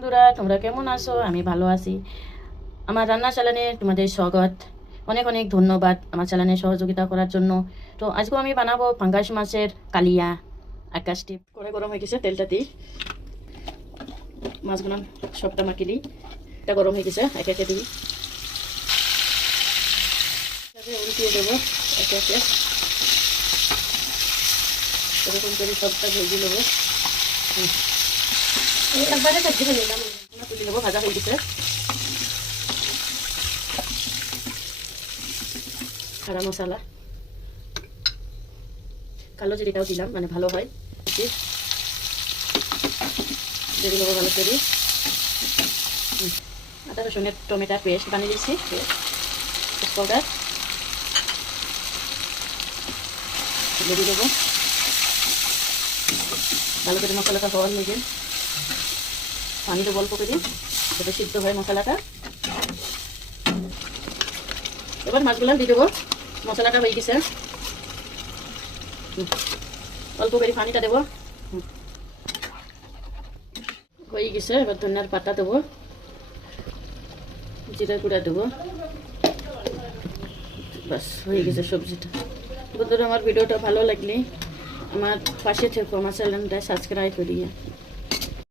বন্ধুরা, তোমরা কেমন আছো? আমি ভালো আছি। আমার রান্না চ্যানেলে তোমাদের স্বাগত। অনেক অনেক ধন্যবাদ আমার চ্যানেলে সহযোগিতা করার জন্য। তো আজকেও আমি বানাবো পাঙ্গাস মাছের কালিয়া। আকাশটি করে গরম হয়ে গেছে, তেলটা দিই, মাছগুলো সবটা মাখিলি। এটা গরম হয়ে গেছে, একে একে দিই, উল্টিয়ে দেবো একে একে। এরকম করে সবটা ভেজে নেবো। একবারে সবজি ফেলে নিলাম, তুলে নেবো, ভাজা হয়ে গেছে। খাড়া মশলা, কালো জিরিটাও দিলাম, মানে ভালো হয়। দিয়ে দেবো ভালো করে আদা রসুনের টমেটোর পেস্ট বানিয়ে দিয়েছি, পাউডার দিয়ে দেবো। ভালো করে মশলাটা হওয়ার নিয়ে পানি দেবো অল্প করে, যাতে সিদ্ধ হয় মশলাটা। এবার মাছগুলো দিয়ে দেবো। মশলাটা হয়ে গেছে, অল্প করে পানিটা দেবো, হয়ে গেছে। এবার ধনিয়ার পাতা দেবো, জিরা গুঁড়া দেবো, বাস হয়ে গেছে সবজিটা। বন্ধুরা, আমার ভিডিওটা ভালো লাগলে আমার পাশে থেকো, আমার চ্যানেলটা সাবস্ক্রাইব করিয়ে।